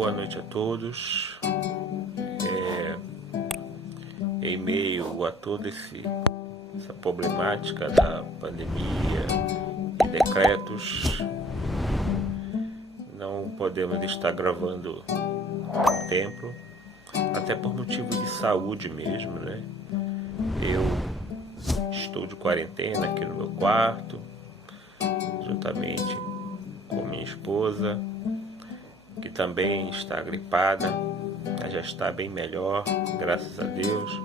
Boa noite a todos. Em meio a toda essa problemática da pandemia e decretos, não podemos estar gravando no templo, até por motivo de saúde mesmo, né? Eu estou de quarentena aqui no meu quarto, juntamente com minha esposa, que também está gripada, mas já está bem melhor, graças a Deus.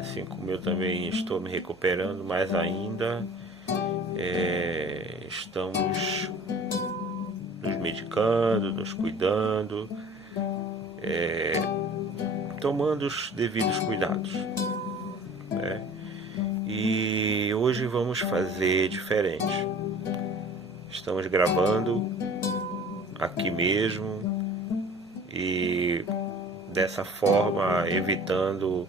Assim como eu também estou me recuperando, mas ainda estamos nos medicando, nos cuidando, tomando os devidos cuidados, né? E hoje vamos fazer diferente. Estamos gravando aqui mesmo e dessa forma evitando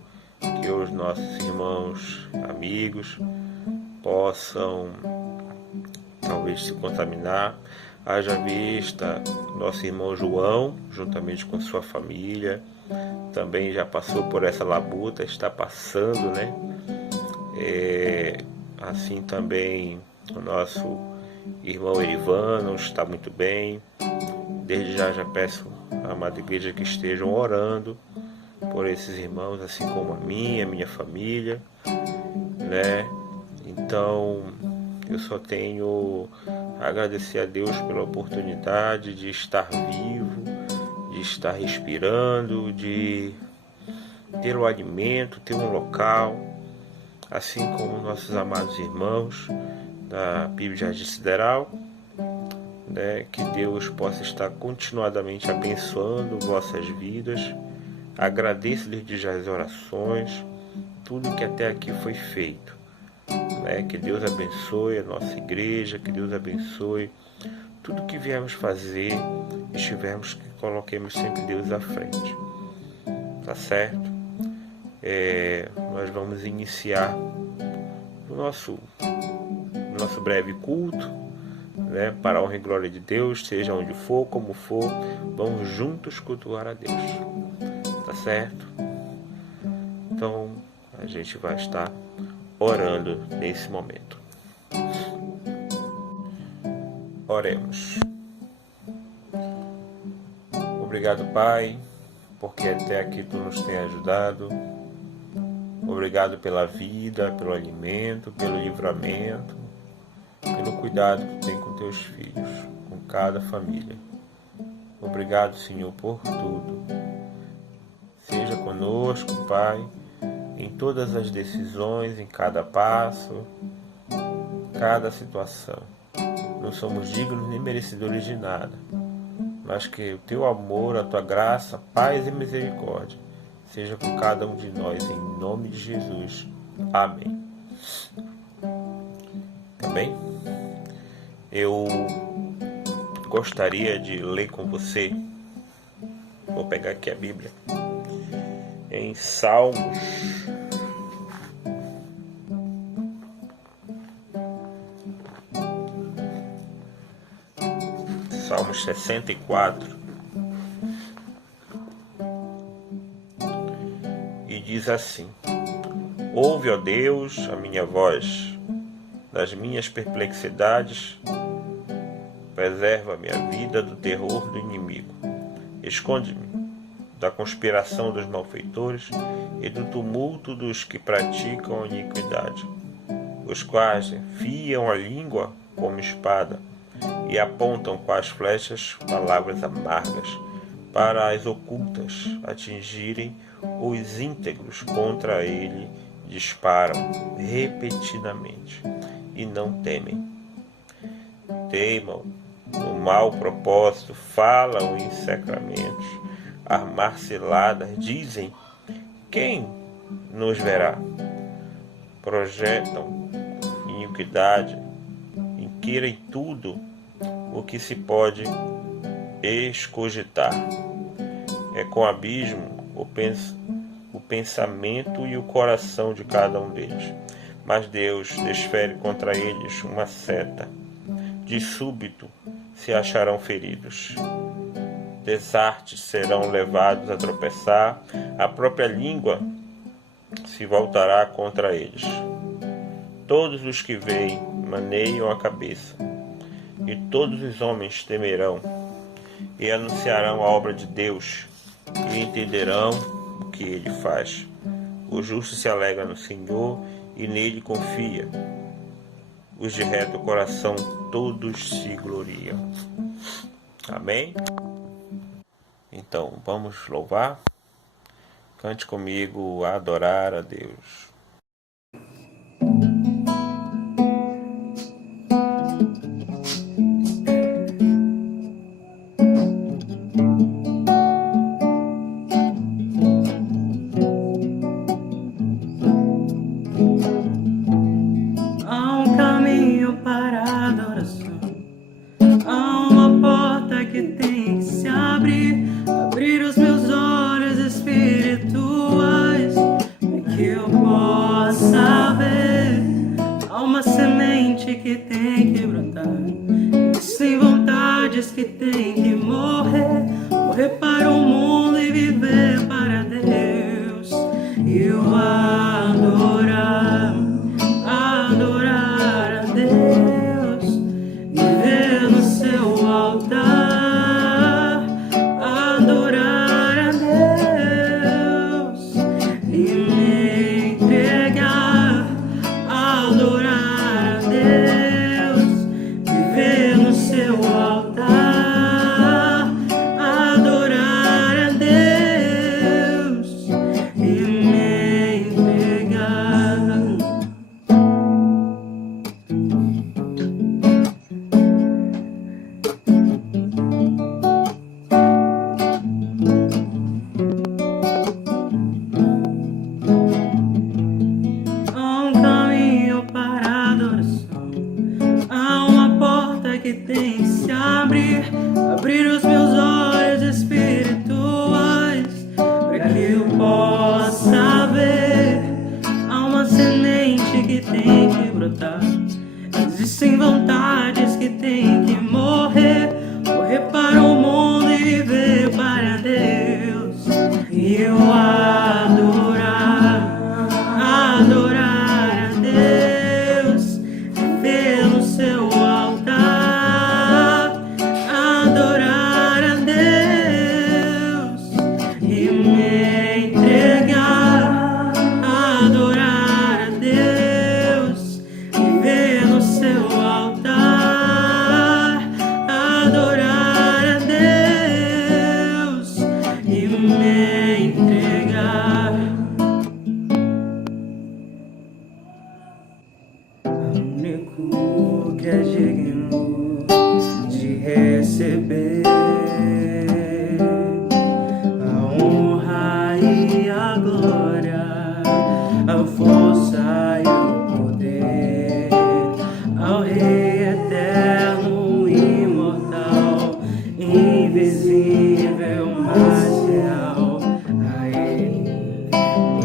que os nossos irmãos, amigos possam talvez se contaminar. Haja vista nosso irmão João, juntamente com sua família, também já passou por essa labuta, está passando, né? Assim também o nosso irmão Erivano está muito bem. Desde já peço à amada igreja que estejam orando por esses irmãos, assim como a minha família, né? Então, eu só tenho a agradecer a Deus pela oportunidade de estar vivo, de estar respirando, de ter o alimento, ter um local, assim como nossos amados irmãos da PIB Jardim Sideral, né? Que Deus possa estar continuadamente abençoando vossas vidas. Agradeço desde já as orações, tudo que até aqui foi feito, né? Que Deus abençoe a nossa igreja, que Deus abençoe tudo que viemos fazer, estivermos que coloquemos sempre Deus à frente, tá certo? Nós vamos iniciar o nosso breve culto, né? Para a honra e glória de Deus, seja onde for, como for, vamos juntos cultuar a Deus. Tá certo? Então a gente vai estar orando nesse momento. Oremos. Obrigado, Pai, porque até aqui Tu nos tem ajudado. Obrigado pela vida, pelo alimento, pelo livramento, pelo cuidado que Tu tem com Teus filhos, com cada família. Obrigado, Senhor, por tudo. Seja conosco, Pai, em todas as decisões, em cada passo, cada situação. Não somos dignos nem merecedores de nada, mas que o Teu amor, a Tua graça, paz e misericórdia seja com cada um de nós, em nome de Jesus. Amém. Amém? Eu gostaria de ler com você, vou pegar aqui a Bíblia, em Salmos, Salmos 64, e diz assim: Ouve, ó Deus, a minha voz, das minhas perplexidades, preserva a minha vida do terror do inimigo, esconde-me da conspiração dos malfeitores e do tumulto dos que praticam a iniquidade, os quais enfiam a língua como espada e apontam com as flechas palavras amargas para as ocultas atingirem os íntegros. Contra ele disparam repetidamente e não temem. Teimam no mau propósito, falam em sacramentos, armar ciladas, dizem: quem nos verá? Projetam iniquidade, inquirem tudo o que se pode escogitar. É com abismo o pensamento e o coração de cada um deles. Mas Deus desfere contra eles uma seta. De súbito se acharão feridos. desartes serão levados a tropeçar, a própria língua se voltará contra eles. Todos os que veem maneiam a cabeça, e todos os homens temerão, e anunciarão a obra de Deus, e entenderão o que ele faz. O justo se alegra no Senhor, e nele confia. Os de reto coração todos se gloriam. Amém? Então, vamos louvar? Cante comigo, adorar a Deus. Há um caminho para a adoração, há uma porta que tem que se abrir, abrir os meus olhos espirituais, para que eu possa ver. Há uma semente que tem que brotar, sem vontades que tem que morrer, morrer para o mundo e viver para Deus. E eu adorar a Deus, viver no seu altar, adorar a Deus e me entregar, adorar a Deus, viver no seu altar, adorar a Deus e me entregar. Há um caminho para a adoração, há uma porta que tem que se abrir, abrir os meus olhos espirituais, para que eu possa ver. Há uma semente que tem que brotar, existem vontades que tem que morrer, morrer para o mundo e viver para Deus. E eu adorar a Deus, viver no seu altar, adorar a Deus e me entregar, adorar a Deus, viver no seu altar, adorar a Deus e me entregar. O único que é digno de receber a honra e a glória, a força e o poder, ao Rei eterno, imortal, invisível, mas real. A Ele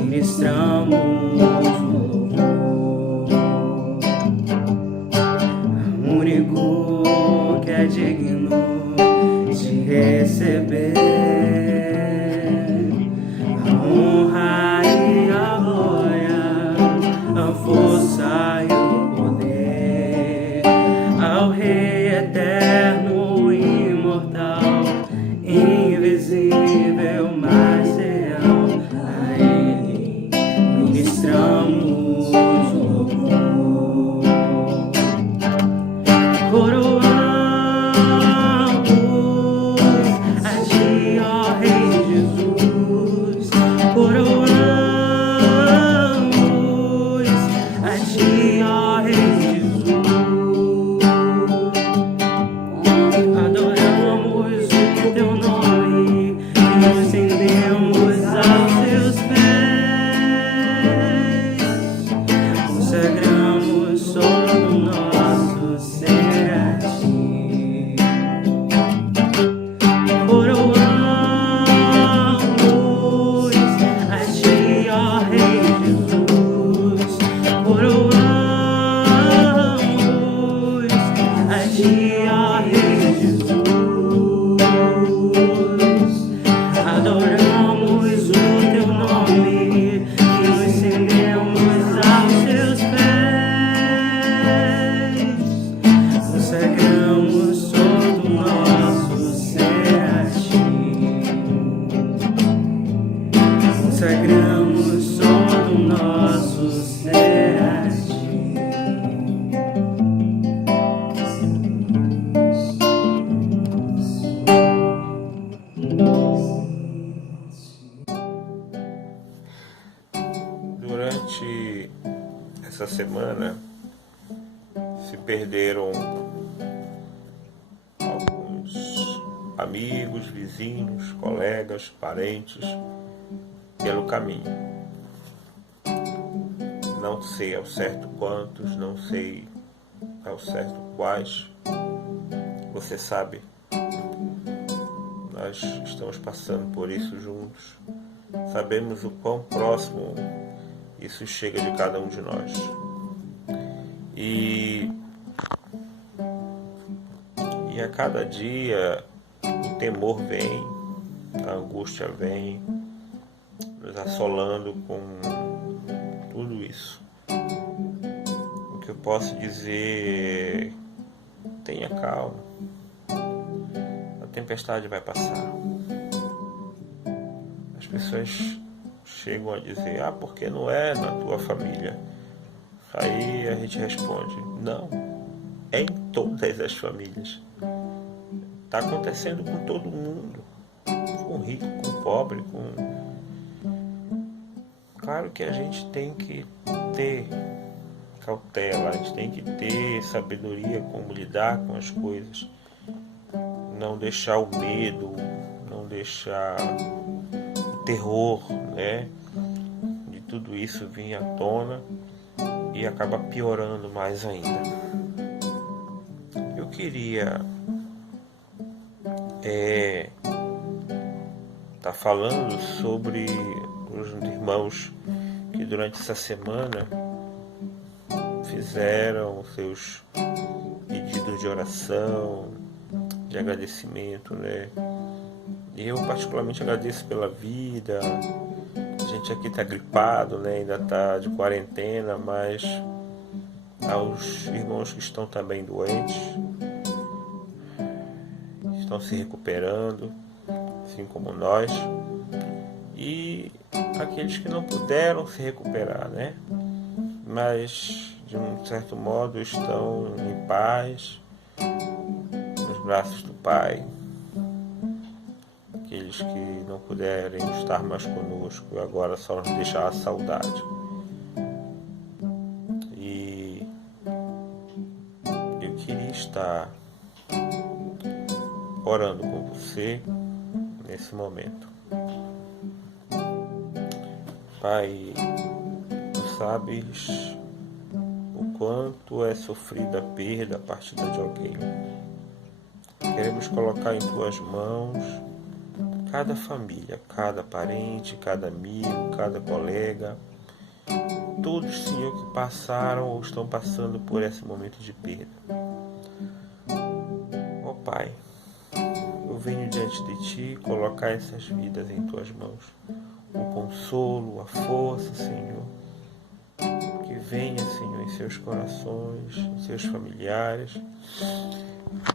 ministramos louvor. O único que é digno de receber a honra e a glória, a força e o poder, ao Rei eterno, imortal, invisível, mas real. A Ele ministramos louvor. Coroamos a Ti, ó Rei Jesus. Coroamos a Ti, ó Rei Jesus. Adoramos o Teu nome, semana se perderam alguns amigos, vizinhos, colegas, parentes pelo caminho. Não sei ao certo quantos, não sei ao certo quais. Você sabe, nós estamos passando por isso juntos. Sabemos o quão próximo isso chega de cada um de nós. E a cada dia o temor vem, a angústia vem, nos assolando com tudo isso. O que eu posso dizer, tenha calma, a tempestade vai passar. As pessoas chegam a dizer, porque não é na tua família. Aí a gente responde, não, é em todas as famílias. Está acontecendo com todo mundo, com rico, com pobre, Claro que a gente tem que ter cautela, a gente tem que ter sabedoria como lidar com as coisas. Não deixar o medo, não deixar o terror, né, de tudo isso vir à tona e acaba piorando mais ainda. Eu queria tá falando sobre os irmãos que durante essa semana fizeram seus pedidos de oração, de agradecimento, né? E eu particularmente agradeço pela vida. A gente aqui tá gripado, né? Ainda tá de quarentena, mas aos irmãos que estão também doentes, estão se recuperando, assim como nós, e aqueles que não puderam se recuperar, né? Mas de um certo modo estão em paz, nos braços do Pai. Aqueles que não puderem estar mais conosco, agora só nos deixar a saudade. E eu queria estar orando com você nesse momento. Pai, tu sabes o quanto é sofrida a perda, a partida de alguém. Queremos colocar em tuas mãos cada família, cada parente, cada amigo, cada colega, todos, Senhor, que passaram ou estão passando por esse momento de perda. Ó Pai, eu venho diante de Ti colocar essas vidas em Tuas mãos. O consolo, a força, Senhor, que venha, Senhor, em seus corações, em seus familiares,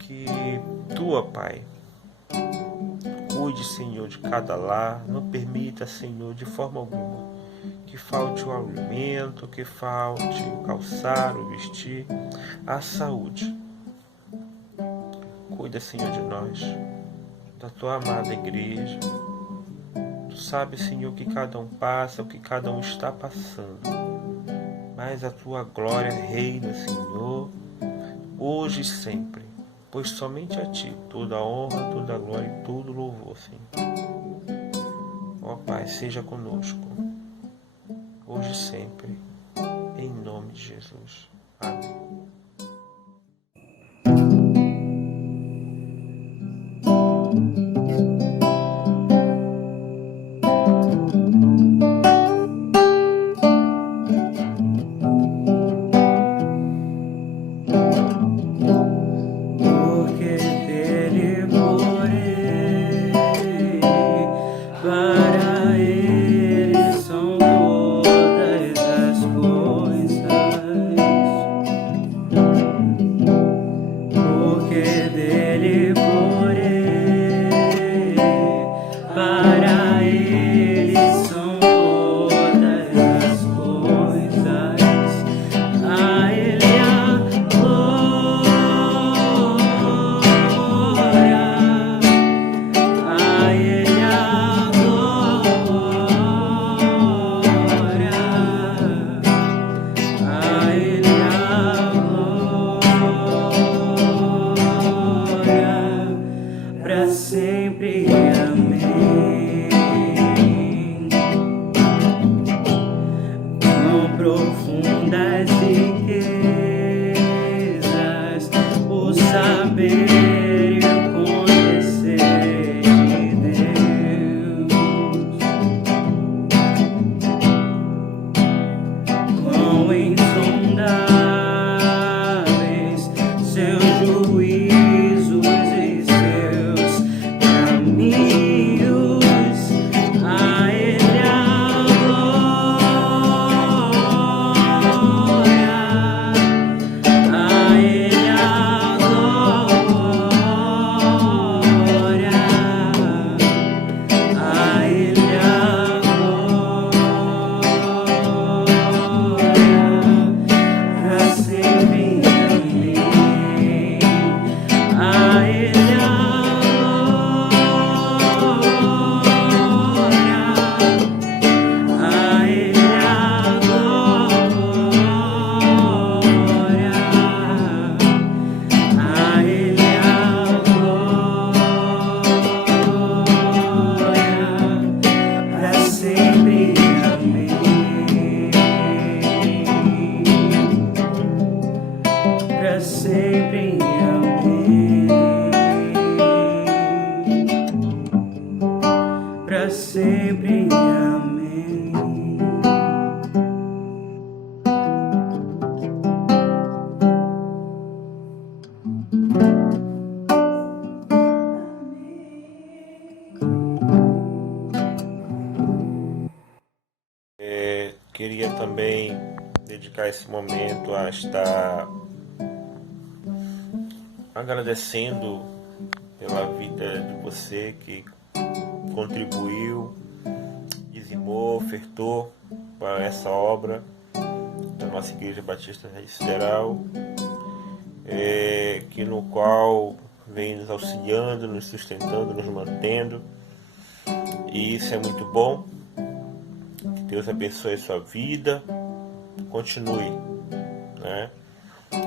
que Tu, ó Pai, cuide, Senhor, de cada lar, não permita, Senhor, de forma alguma, que falte o alimento, que falte o calçar, o vestir, a saúde. Cuida, Senhor, de nós, da Tua amada igreja. Tu sabes, Senhor, o que cada um passa, o que cada um está passando. Mas a Tua glória reina, Senhor, hoje e sempre. Pois somente a Ti toda a honra, toda a glória e todo o louvor, Senhor. Ó Pai, seja conosco, hoje e sempre, em nome de Jesus. Amém. amém. Quão profundas riquezas o saber e o conhecer de Deus. Quão insondáveis seus juízos e seus caminhos. A Ele a glória, a Ele a glória, a Ele a glória, pra sempre. A Ele a glória, a Ele a glória, a Ele a glória, pra sempre. Amém. Pra sempre. Amém. Pra sempre. Amém. Queria também dedicar esse momento a estar agradecendo pela vida de você que contribuiu, dizimou, ofertou para essa obra da nossa Igreja Batista Sideral, que no qual vem nos auxiliando, nos sustentando, nos mantendo, e isso é muito bom. Que Deus abençoe a sua vida, continue, né?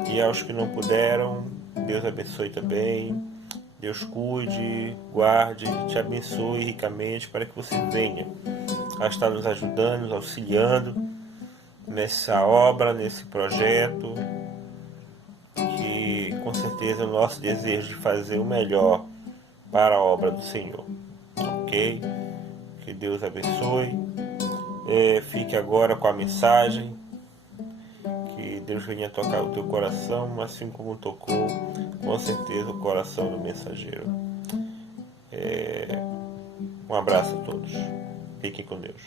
E aos que não puderam, Deus abençoe também, Deus cuide, guarde, te abençoe ricamente para que você venha a estar nos ajudando, nos auxiliando nessa obra, nesse projeto, que com certeza é o nosso desejo de fazer o melhor para a obra do Senhor, ok? Que Deus abençoe. Fique agora com a mensagem, que Deus venha tocar o teu coração, assim como tocou com certeza o coração do mensageiro. Um abraço a todos, fiquem com Deus.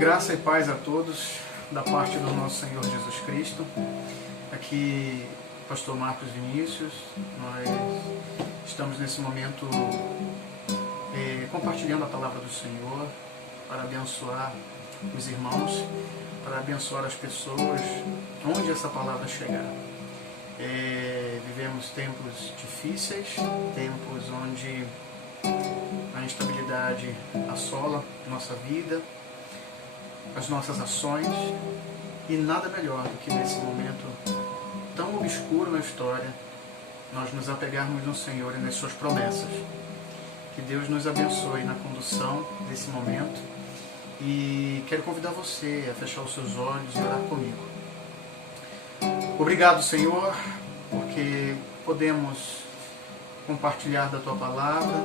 Graça e paz a todos, da parte do nosso Senhor Jesus Cristo. Aqui, Pastor Marcos Vinícius. Nós estamos nesse momento compartilhando a palavra do Senhor para abençoar os irmãos, para abençoar as pessoas onde essa palavra chegar. Vivemos tempos difíceis, tempos onde a instabilidade assola nossa vida, as nossas ações, e nada melhor do que nesse momento tão obscuro na história nós nos apegarmos no Senhor e nas suas promessas. Que Deus nos abençoe na condução desse momento, e quero convidar você a fechar os seus olhos e orar comigo. Obrigado, Senhor, porque podemos compartilhar da Tua Palavra,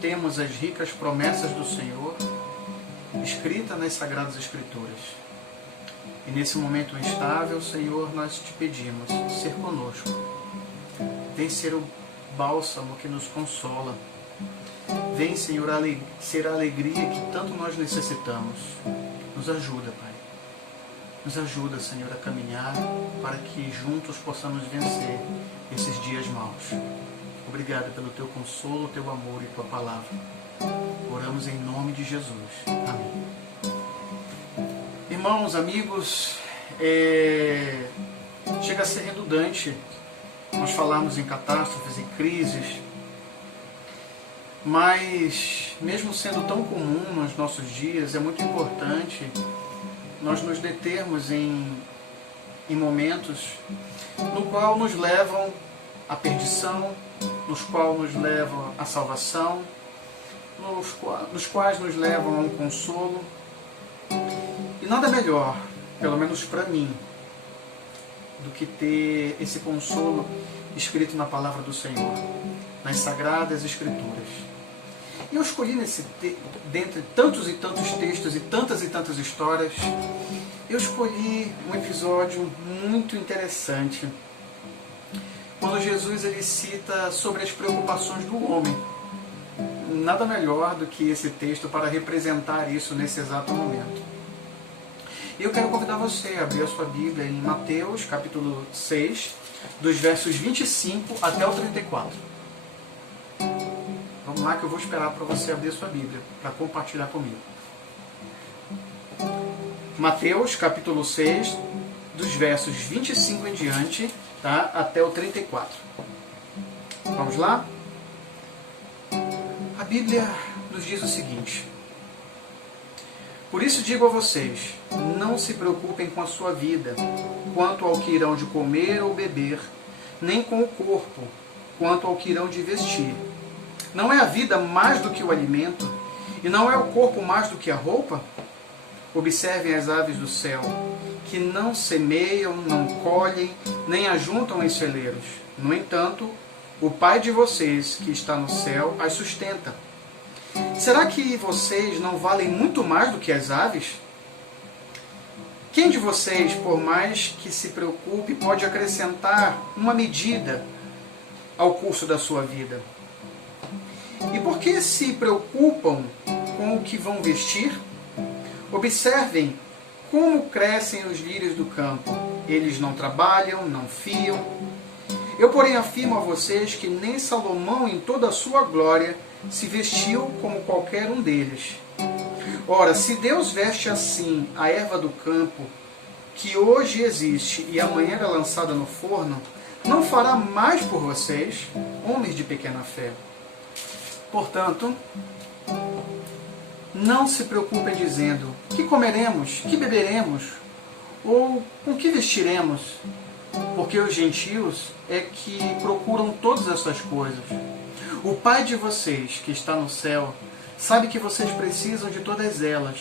temos as ricas promessas do Senhor escritas nas Sagradas Escrituras. E nesse momento instável, Senhor, nós te pedimos, ser conosco. Vem ser o bálsamo que nos consola. Vem, Senhor, ser a alegria que tanto nós necessitamos. Nos ajuda, Pai. Nos ajuda, Senhor, a caminhar para que juntos possamos vencer esses dias maus. Obrigado pelo Teu consolo, Teu amor e Tua palavra. Oramos em nome de Jesus. Amém. Irmãos, amigos, chega a ser redundante nós falarmos em catástrofes, em crises, mas mesmo sendo tão comum nos nossos dias, é muito importante nós nos determos em momentos no qual nos levam à perdição, nos quais nos levam à salvação, nos quais nos levam a um consolo. E nada melhor, pelo menos para mim, do que ter esse consolo escrito na palavra do Senhor, nas Sagradas Escrituras. E eu escolhi dentre tantos e tantos textos e tantas histórias, eu escolhi um episódio muito interessante, quando Jesus ele cita sobre as preocupações do homem. Nada melhor do que esse texto para representar isso nesse exato momento. E eu quero convidar você a abrir a sua Bíblia em Mateus, capítulo 6, dos versos 25 até o 34. Vamos lá que eu vou esperar para você abrir a sua Bíblia, para compartilhar comigo. Mateus, capítulo 6, dos versos 25 em diante, tá, até o 34. Vamos lá? A Bíblia nos diz o seguinte: por isso digo a vocês, não se preocupem com a sua vida, quanto ao que irão de comer ou beber, nem com o corpo, quanto ao que irão de vestir. Não é a vida mais do que o alimento, e não é o corpo mais do que a roupa? Observem as aves do céu, que não semeiam, não colhem, nem ajuntam em celeiros. No entanto, o Pai de vocês, que está no céu, as sustenta. Será que vocês não valem muito mais do que as aves? Quem de vocês, por mais que se preocupe, pode acrescentar uma medida ao curso da sua vida? E por que se preocupam com o que vão vestir? Observem como crescem os lírios do campo. Eles não trabalham, não fiam. Eu, porém, afirmo a vocês que nem Salomão, em toda a sua glória, se vestiu como qualquer um deles. Ora, se Deus veste assim a erva do campo, que hoje existe e amanhã é lançada no forno, não fará mais por vocês, homens de pequena fé. Portanto, não se preocupem dizendo: que comeremos, que beberemos, ou com que vestiremos? Porque os gentios é que procuram todas essas coisas. O Pai de vocês, que está no céu, sabe que vocês precisam de todas elas.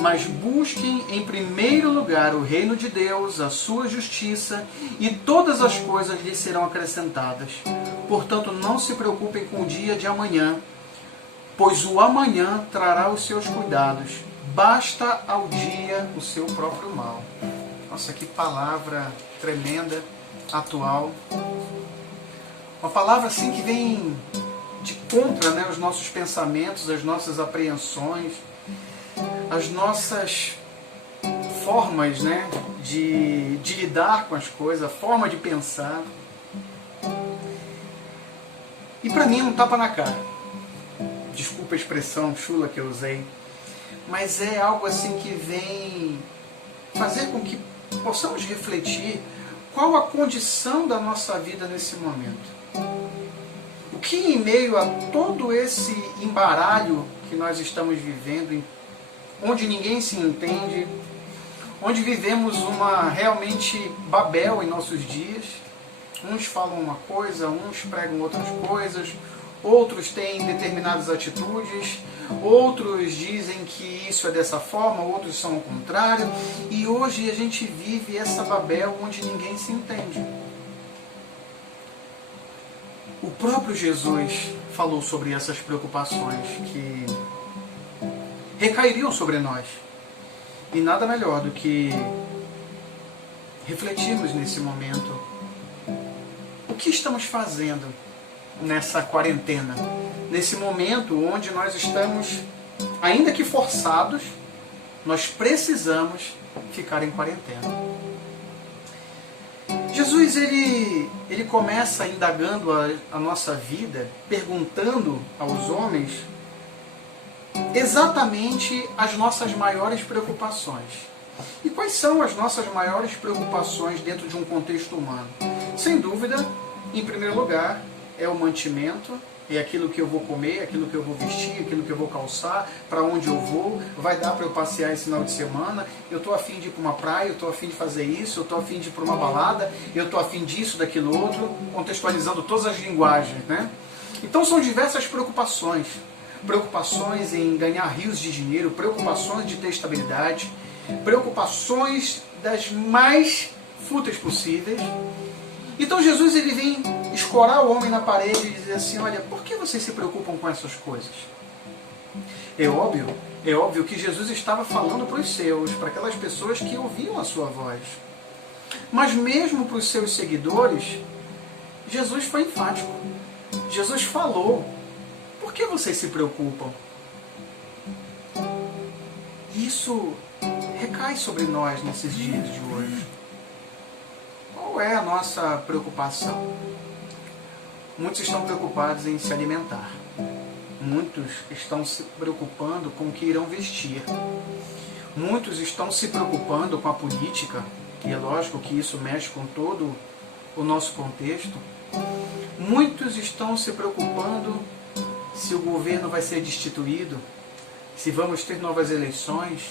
Mas busquem em primeiro lugar o reino de Deus, a sua justiça, e todas as coisas lhes serão acrescentadas. Portanto, não se preocupem com o dia de amanhã, pois o amanhã trará os seus cuidados. Basta ao dia o seu próprio mal. Nossa, que palavra tremenda, atual. Uma palavra assim que vem de contra, né, os nossos pensamentos, as nossas apreensões, as nossas formas, né, de lidar com as coisas, a forma de pensar. E para mim é um tapa na cara. Desculpa a expressão chula que eu usei, mas é algo assim que vem fazer com que possamos refletir qual a condição da nossa vida nesse momento. O que em meio a todo esse embaralho que nós estamos vivendo, onde ninguém se entende, onde vivemos uma realmente Babel em nossos dias, uns falam uma coisa, uns pregam outras coisas, outros têm determinadas atitudes, outros dizem que isso é dessa forma, outros são o contrário, e hoje a gente vive essa Babel onde ninguém se entende. O próprio Jesus falou sobre essas preocupações que recairiam sobre nós. E nada melhor do que refletirmos nesse momento o que estamos fazendo nessa quarentena, nesse momento onde nós estamos, ainda que forçados, nós precisamos ficar em quarentena. Jesus ele começa indagando a nossa vida, perguntando aos homens exatamente as nossas maiores preocupações. E quais são as nossas maiores preocupações dentro de um contexto humano? Sem dúvida, em primeiro lugar, é o mantimento é aquilo que eu vou comer, aquilo que eu vou vestir, aquilo que eu vou calçar, para onde eu vou, vai dar para eu passear esse final de semana, eu estou a fim de ir para uma praia, eu estou a fim de fazer isso, eu estou a fim de ir para uma balada, eu estou a fim disso, daquilo outro, contextualizando todas as linguagens, né? Então são diversas preocupações. Preocupações em ganhar rios de dinheiro, preocupações de ter estabilidade, preocupações das mais fúteis possíveis. Então Jesus ele vem escorar o homem na parede e dizer assim, olha, por que vocês se preocupam com essas coisas? É óbvio que Jesus estava falando para os seus, para aquelas pessoas que ouviam a sua voz. Mas mesmo para os seus seguidores, Jesus foi enfático. Jesus falou, por que vocês se preocupam? Isso recai sobre nós nesses dias de hoje. Qual é a nossa preocupação? Muitos estão preocupados em se alimentar. Muitos estão se preocupando com o que irão vestir. Muitos estão se preocupando com a política, e é lógico que isso mexe com todo o nosso contexto. Muitos estão se preocupando se o governo vai ser destituído, se vamos ter novas eleições.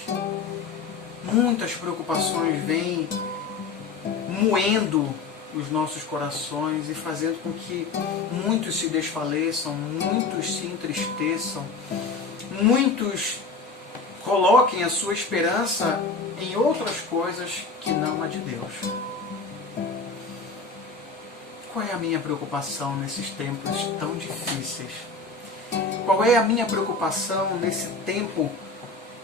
Muitas preocupações vêm moendo os nossos corações e fazendo com que muitos se desfaleçam, muitos se entristeçam, muitos coloquem a sua esperança em outras coisas que não a de Deus. Qual é a minha preocupação nesses tempos tão difíceis? Qual é a minha preocupação nesse tempo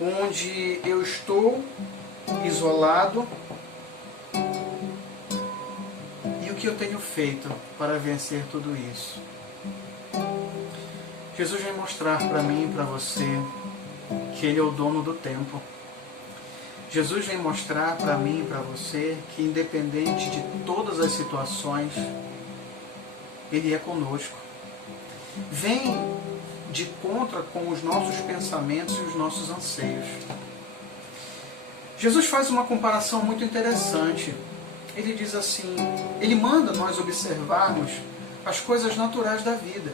onde eu estou isolado? E o que eu tenho feito para vencer tudo isso? Jesus vem mostrar para mim e para você que Ele é o dono do tempo. Jesus vem mostrar para mim e para você que, independente de todas as situações, Ele é conosco. Vem de contra com os nossos pensamentos e os nossos anseios. Jesus faz uma comparação muito interessante. Ele diz assim, ele manda nós observarmos as coisas naturais da vida,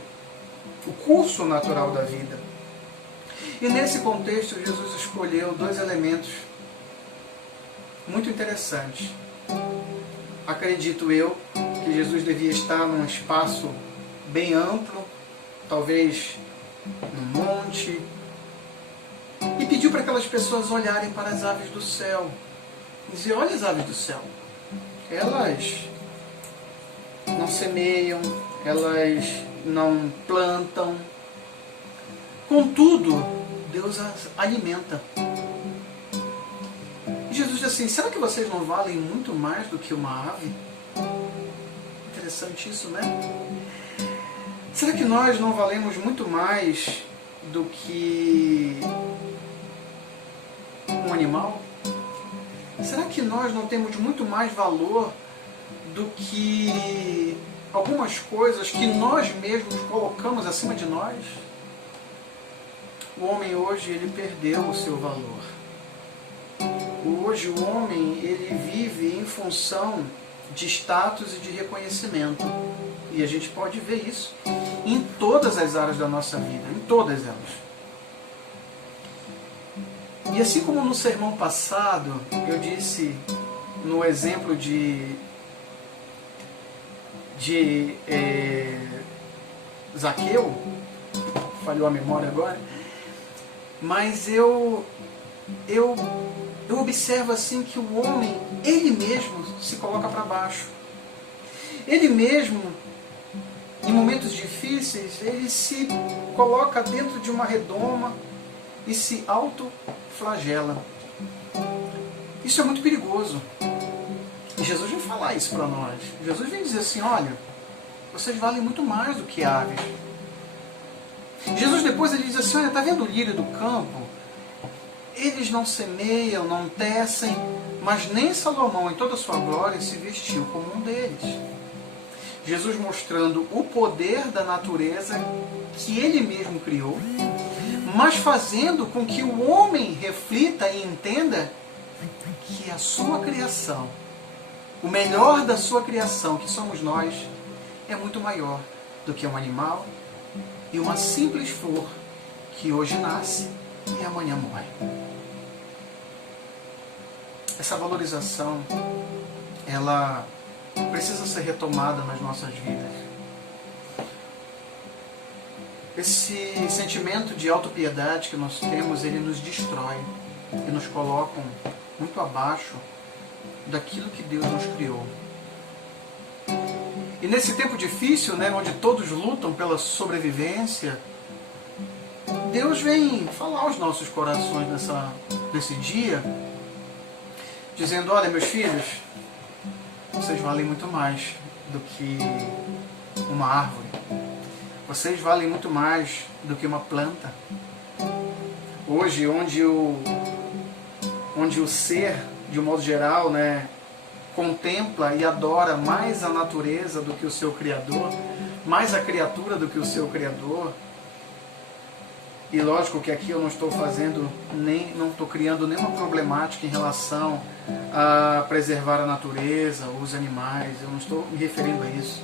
o curso natural da vida. E nesse contexto, Jesus escolheu dois elementos muito interessantes. Acredito eu que Jesus devia estar num espaço bem amplo, talvez num monte, e pediu para aquelas pessoas olharem para as aves do céu. Dizer, olha as aves do céu. Elas não semeiam, elas não plantam. Contudo, Deus as alimenta. E Jesus diz assim, será que vocês não valem muito mais do que uma ave? Interessante isso, né? Será que nós não valemos muito mais do que um animal? Será que nós não temos muito mais valor do que algumas coisas que nós mesmos colocamos acima de nós? O homem hoje, ele perdeu o seu valor. Hoje o homem, ele vive em função de status e de reconhecimento. E a gente pode ver isso em todas as áreas da nossa vida, em todas elas. E assim como no sermão passado, eu disse no exemplo de Zaqueu, falhou a memória agora, mas eu observo assim que o homem, ele mesmo se coloca para baixo. Ele mesmo, em momentos difíceis, ele se coloca dentro de uma redoma e se autoflagela. Isso é muito perigoso. E Jesus vem falar isso para nós. Jesus vem dizer assim, olha, vocês valem muito mais do que aves. Jesus depois ele diz assim, olha, está vendo o lírio do campo? Eles não semeiam, não tecem, mas nem Salomão em toda a sua glória se vestiu como um deles. Jesus mostrando o poder da natureza que ele mesmo criou, mas fazendo com que o homem reflita e entenda que a sua criação, o melhor da sua criação, que somos nós, é muito maior do que um animal, e uma simples flor que hoje nasce e amanhã morre. Essa valorização, ela precisa ser retomada nas nossas vidas. Esse sentimento de autopiedade que nós temos, ele nos destrói e nos coloca muito abaixo daquilo que Deus nos criou. E nesse tempo difícil, né, onde todos lutam pela sobrevivência, Deus vem falar aos nossos corações nesse dia, dizendo: olha, meus filhos, vocês valem muito mais do que uma árvore. Vocês valem muito mais do que uma planta. Hoje, onde o ser, de um modo geral, né, contempla e adora mais a natureza do que o seu Criador, mais a criatura do que o seu Criador. E lógico que aqui eu não estou não estou criando nenhuma problemática em relação a preservar a natureza, os animais, eu não estou me referindo a isso.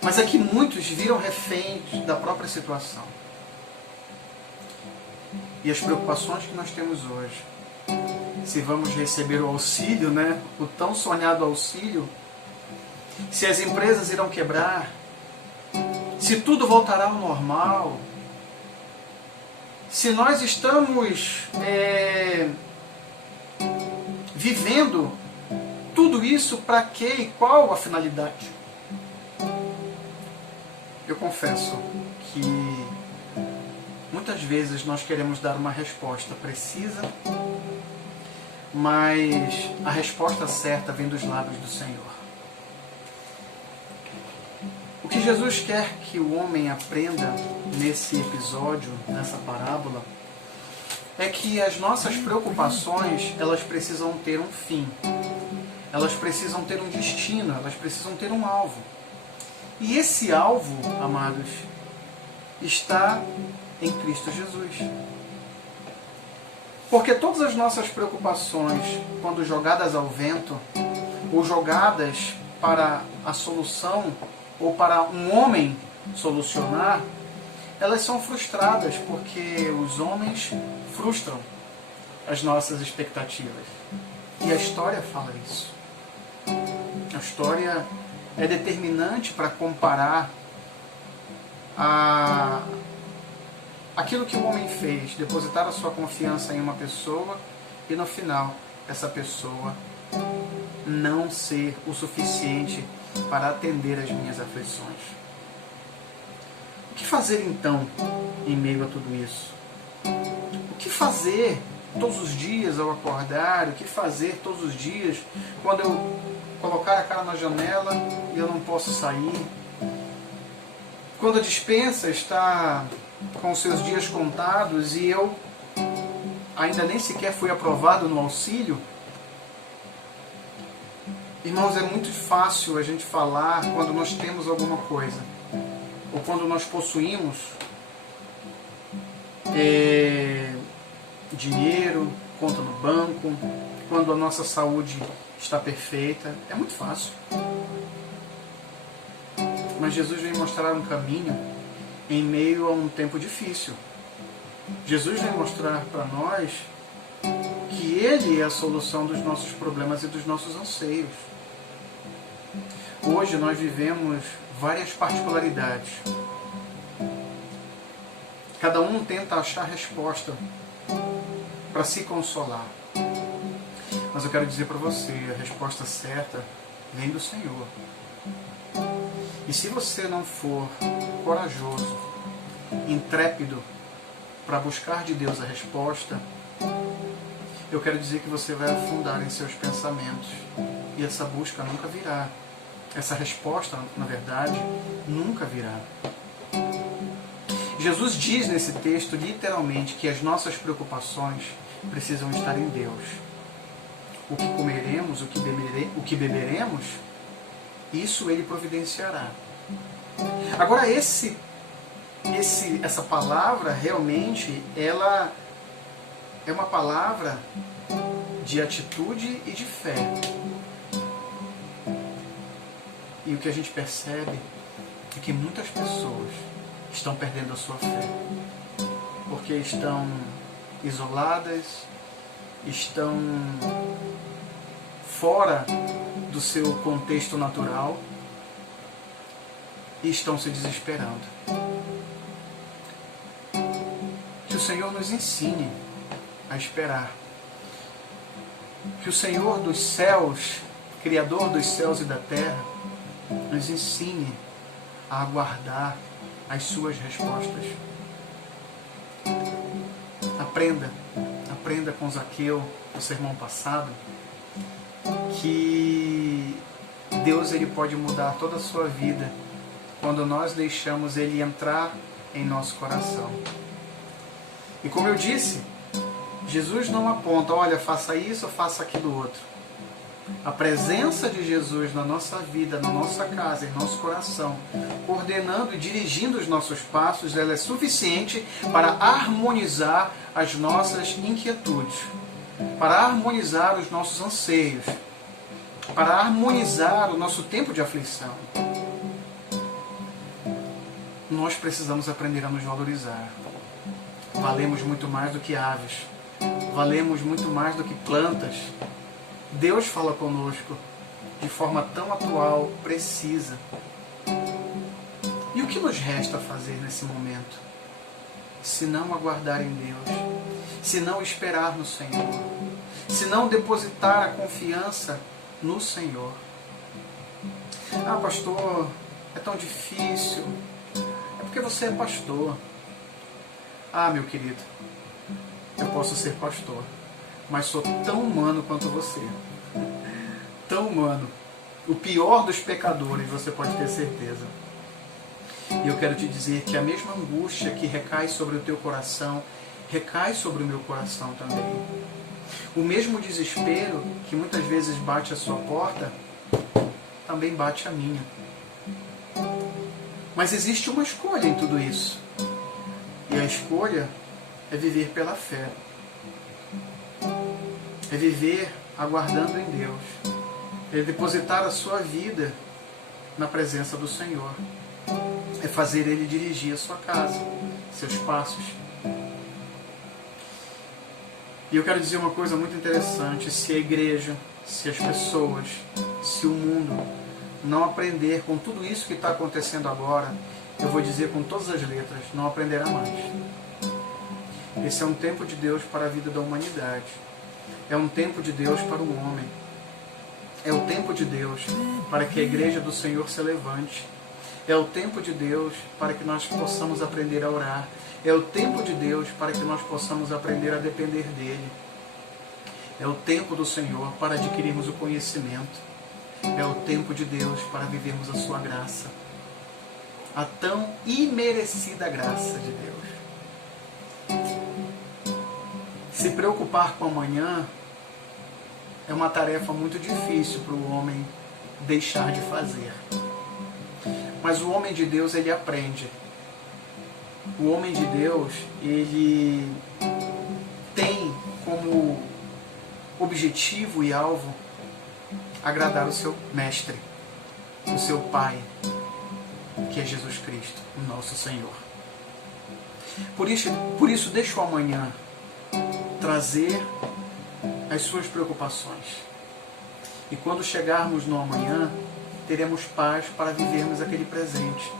Mas é que muitos viram reféns da própria situação. E as preocupações que nós temos hoje, se vamos receber o auxílio, né, o tão sonhado auxílio, se as empresas irão quebrar, se tudo voltará ao normal, se nós estamos vivendo tudo isso, para quê e qual a finalidade? Eu confesso que muitas vezes nós queremos dar uma resposta precisa, mas a resposta certa vem dos lábios do Senhor. O que Jesus quer que o homem aprenda nesse episódio, nessa parábola, é que as nossas preocupações, elas precisam ter um fim. Elas precisam ter um destino, elas precisam ter um alvo. E esse alvo, amados, está em Cristo Jesus. Porque todas as nossas preocupações, quando jogadas ao vento, ou jogadas para a solução, ou para um homem solucionar, elas são frustradas, porque os homens frustram as nossas expectativas. E a história fala isso. A história é determinante para comparar aquilo que o homem fez, depositar a sua confiança em uma pessoa e no final essa pessoa não ser o suficiente para atender às minhas aflições. O que fazer então em meio a tudo isso? O que fazer todos os dias ao acordar? O que fazer todos os dias quando eu colocar a cara na janela e eu não posso sair? Quando a despensa está com os seus dias contados e eu ainda nem sequer fui aprovado no auxílio? Irmãos, é muito fácil a gente falar quando nós temos alguma coisa, ou quando nós possuímos dinheiro, conta no banco, quando a nossa saúde está perfeita. É muito fácil. Mas Jesus vem mostrar um caminho em meio a um tempo difícil. Jesus vem mostrar para nós que Ele é a solução dos nossos problemas e dos nossos anseios. Hoje nós vivemos várias particularidades. Cada um tenta achar resposta para se consolar. Mas eu quero dizer para você, a resposta certa vem do Senhor. E se você não for corajoso, intrépido, para buscar de Deus a resposta, eu quero dizer que você vai afundar em seus pensamentos. E essa busca nunca virá. Essa resposta, na verdade, nunca virá. Jesus diz nesse texto, literalmente, que as nossas preocupações precisam estar em Deus. O que comeremos, o que beberemos, isso Ele providenciará. Agora, essa palavra, realmente, ela é uma palavra de atitude e de fé. E o que a gente percebe é que muitas pessoas estão perdendo a sua fé, porque estão isoladas, estão fora do seu contexto natural e estão se desesperando. Que o Senhor nos ensine a esperar. Que o Senhor dos céus, Criador dos céus e da terra, nos ensine a aguardar as suas respostas. Aprenda com Zaqueu, no sermão passado, que Deus ele pode mudar toda a sua vida quando nós deixamos Ele entrar em nosso coração. E como eu disse, Jesus não aponta, olha, faça isso ou faça aquilo outro. A presença de Jesus na nossa vida, na nossa casa, em nosso coração, coordenando e dirigindo os nossos passos, ela é suficiente para harmonizar as nossas inquietudes, para harmonizar os nossos anseios, para harmonizar o nosso tempo de aflição. Nós precisamos aprender a nos valorizar. Valemos muito mais do que aves, valemos muito mais do que plantas. Deus fala conosco de forma tão atual, precisa. E o que nos resta fazer nesse momento? Se não aguardar em Deus, se não esperar no Senhor, se não depositar a confiança no Senhor. Ah, pastor, é tão difícil. É porque você é pastor. Ah, meu querido, eu posso ser pastor, mas sou tão humano quanto você. Tão humano. O pior dos pecadores, você pode ter certeza. E eu quero te dizer que a mesma angústia que recai sobre o teu coração, recai sobre o meu coração também. O mesmo desespero que muitas vezes bate a sua porta, também bate a minha. Mas existe uma escolha em tudo isso. E a escolha é viver pela fé. É viver aguardando em Deus. É depositar a sua vida na presença do Senhor. É fazer Ele dirigir a sua casa, seus passos. E eu quero dizer uma coisa muito interessante. Se a igreja, se as pessoas, se o mundo não aprender com tudo isso que está acontecendo agora, eu vou dizer com todas as letras, não aprenderá mais. Esse é um tempo de Deus para a vida da humanidade. É um tempo de Deus para o homem. É o tempo de Deus para que a igreja do Senhor se levante. É o tempo de Deus para que nós possamos aprender a orar. É o tempo de Deus para que nós possamos aprender a depender dEle. É o tempo do Senhor para adquirirmos o conhecimento. É o tempo de Deus para vivermos a sua graça. A tão imerecida graça de Deus. Se preocupar com amanhã é uma tarefa muito difícil para o homem deixar de fazer. Mas o homem de Deus, ele aprende. O homem de Deus, ele tem como objetivo e alvo agradar o seu mestre, o seu Pai, que é Jesus Cristo, o nosso Senhor. Por isso deixa o amanhã trazer as suas preocupações. E quando chegarmos no amanhã, teremos paz para vivermos aquele presente.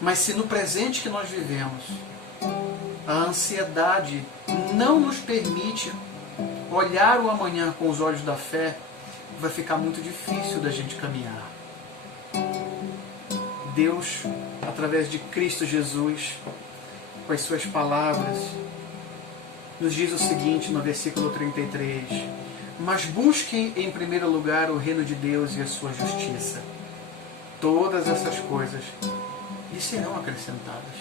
Mas se no presente que nós vivemos, a ansiedade não nos permite olhar o amanhã com os olhos da fé, vai ficar muito difícil da gente caminhar. Deus, através de Cristo Jesus, com as suas palavras, nos diz o seguinte no versículo 33: mas busquem em primeiro lugar o reino de Deus e a sua justiça. Todas essas coisas lhe serão acrescentadas.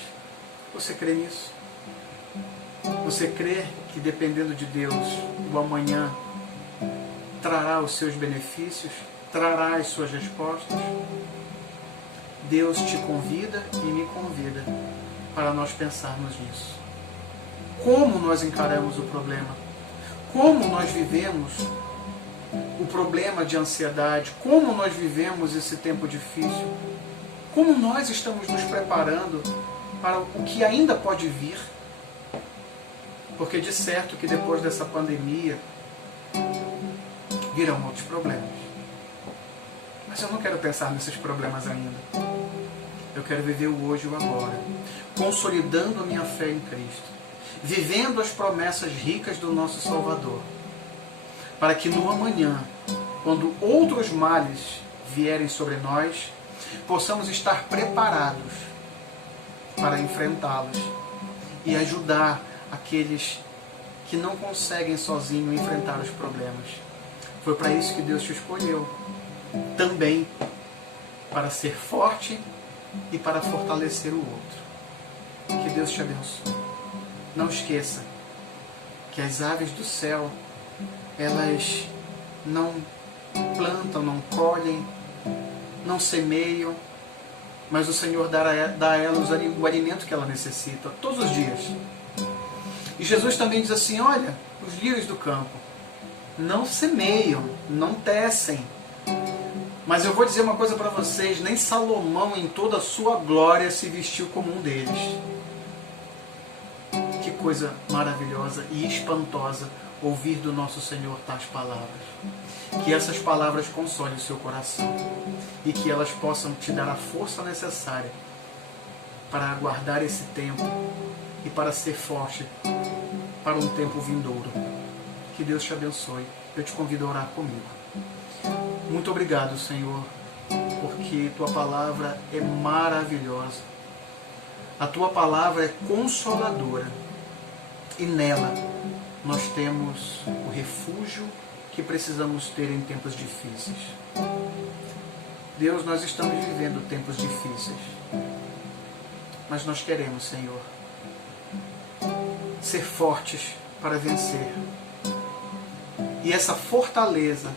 Você crê nisso? Você crê que dependendo de Deus, o amanhã trará os seus benefícios, trará as suas respostas? Deus te convida e me convida para nós pensarmos nisso. Como nós encaramos o problema? Como nós vivemos o problema de ansiedade? Como nós vivemos esse tempo difícil? como nós estamos nos preparando para o que ainda pode vir. Porque de certo que depois dessa pandemia virão outros problemas. Mas eu não quero pensar nesses problemas ainda. Eu quero viver o hoje e o agora, consolidando a minha fé em Cristo, vivendo as promessas ricas do nosso Salvador, para que no amanhã, quando outros males vierem sobre nós, possamos estar preparados para enfrentá-los e ajudar aqueles que não conseguem sozinho enfrentar os problemas. Foi para isso que Deus te escolheu, também para ser forte e para fortalecer o outro. Que Deus te abençoe. Não esqueça que as aves do céu, elas não plantam, não colhem, não semeiam, mas o Senhor dá a elas o alimento que ela necessita todos os dias. E Jesus também diz assim, olha, os lírios do campo não semeiam, não tecem. Mas eu vou dizer uma coisa para vocês, nem Salomão em toda a sua glória se vestiu como um deles. Que coisa maravilhosa e espantosa ouvir do nosso Senhor tais palavras. Que essas palavras consolem o seu coração e que elas possam te dar a força necessária para aguardar esse tempo e para ser forte para um tempo vindouro. Que Deus te abençoe. Eu te convido a orar comigo. Muito obrigado, Senhor, porque Tua palavra é maravilhosa. A Tua palavra é consoladora e nela nós temos o refúgio que precisamos ter em tempos difíceis. Deus, nós estamos vivendo tempos difíceis, mas nós queremos, Senhor, ser fortes para vencer. E essa fortaleza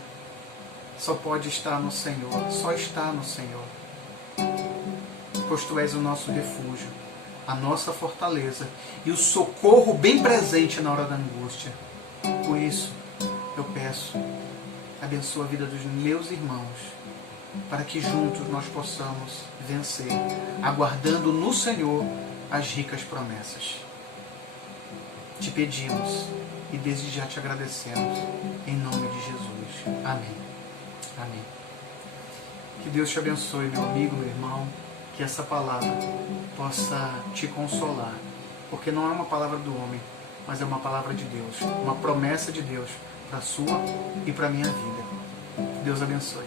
só pode estar no Senhor, só está no Senhor. Pois Tu és o nosso refúgio, a nossa fortaleza e o socorro bem presente na hora da angústia. Por isso, eu peço, abençoa a vida dos meus irmãos, para que juntos nós possamos vencer, aguardando no Senhor as ricas promessas. Te pedimos e desde já te agradecemos, em nome de Jesus. Amém. Amém. Que Deus te abençoe, meu amigo, meu irmão, que essa palavra possa te consolar, porque não é uma palavra do homem, mas é uma palavra de Deus, uma promessa de Deus para a sua e para a minha vida. Que Deus abençoe.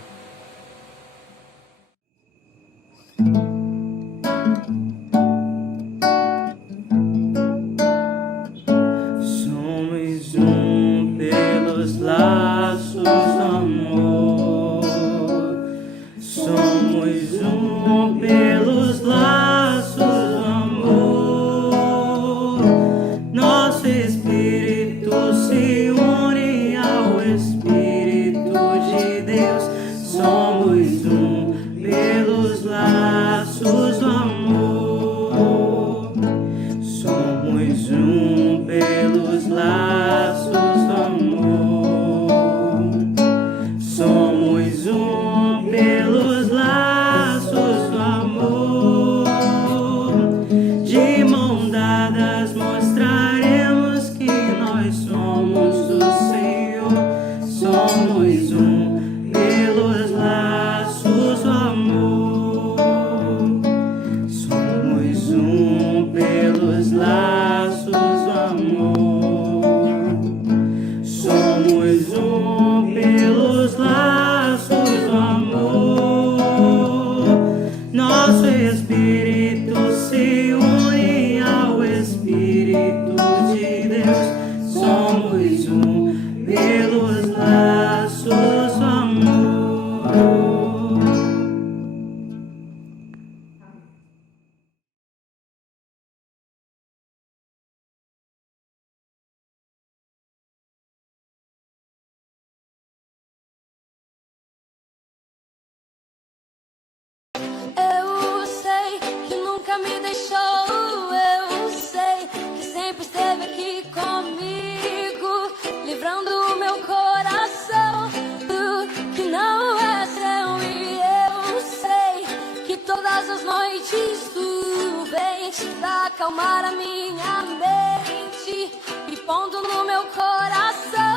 Somos um pelos laços do amor. Somos um pelos laços do amor. Nosso espírito se une ao Espírito de Deus. Somos um pelos laços do amor. Somos um pelos laços do amor. Somos um pelos laços do amor. De mão dadas mostraremos que nós somos do Senhor. Somos um pelos laços do amor. Somos um pelos laços do amor. acalmar a minha mente e pondo no meu coração